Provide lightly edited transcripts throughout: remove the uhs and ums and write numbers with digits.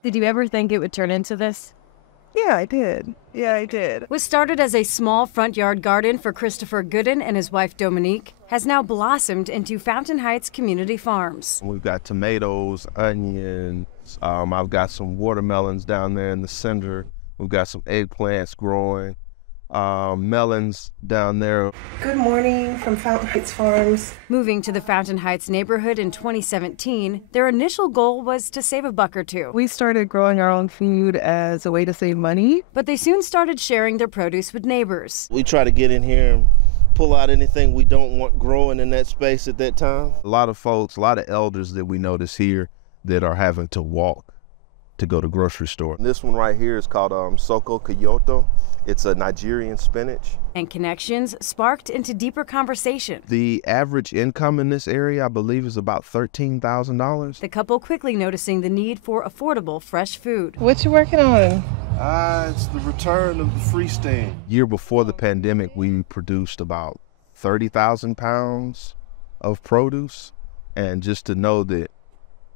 Did you ever think it would turn into this? Yeah, I did. Yeah, I did. Was started as a small front yard garden for Christopher Gooden and his wife Dominique, has now blossomed into Fountain Heights Community Farms. We've got tomatoes, onions. I've got some watermelons down there in the center. We've got some eggplants growing. Melons down there. Good morning from Fountain Heights Farms. Moving to the Fountain Heights neighborhood in 2017, their initial goal was to save a buck or two. We started growing our own food as a way to save money. But they soon started sharing their produce with neighbors. We try to get in here and pull out anything we don't want growing in that space at that time. A lot of folks, a lot of elders that we notice here that are having to walk to go to grocery store. This one right here is called Soko Kyoto. It's a Nigerian spinach. And connections sparked into deeper conversation. The average income in this area, I believe, is about $13,000. The couple quickly noticing the need for affordable fresh food. What you working on? It's the return of the freestand. Year before the pandemic, we produced about 30,000 pounds of produce. And just to know that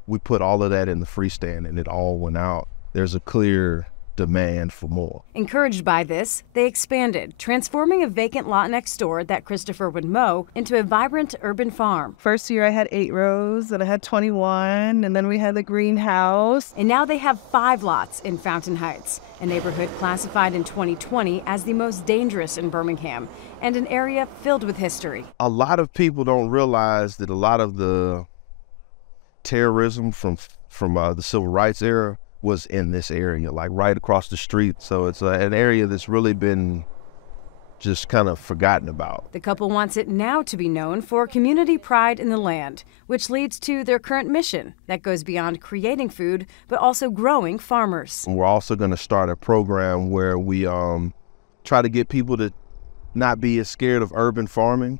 we put all of that in the freestand and it all went out, there's a clear demand for more. Encouraged by this, they expanded, transforming a vacant lot next door that Christopher would mow into a vibrant urban farm. First year I had 8 rows, and I had 21, and then we had the greenhouse. And now they have 5 lots in Fountain Heights, a neighborhood classified in 2020 as the most dangerous in Birmingham, and an area filled with history. A lot of people don't realize that a lot of the terrorism from the civil rights era was in this area, like right across the street. So it's an area that's really been just kind of forgotten about. The couple wants it now to be known for community pride in the land, which leads to their current mission that goes beyond creating food, but also growing farmers. We're also going to start a program where we try to get people to not be as scared of urban farming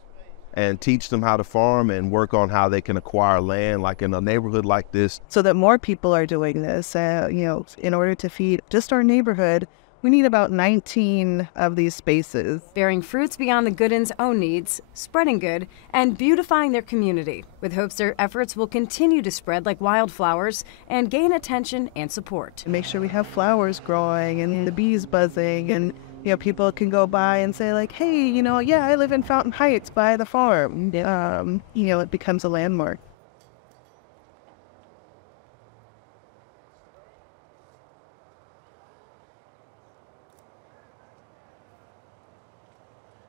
and teach them how to farm and work on how they can acquire land, like in a neighborhood like this. So that more people are doing this. In order to feed just our neighborhood, we need about 19 of these spaces. Bearing fruits beyond the Goodens' own needs, spreading good, and beautifying their community, with hopes their efforts will continue to spread like wildflowers and gain attention and support. And make sure we have flowers growing and the bees buzzing, and people can go by and say like, hey, I live in Fountain Heights by the farm. It becomes a landmark.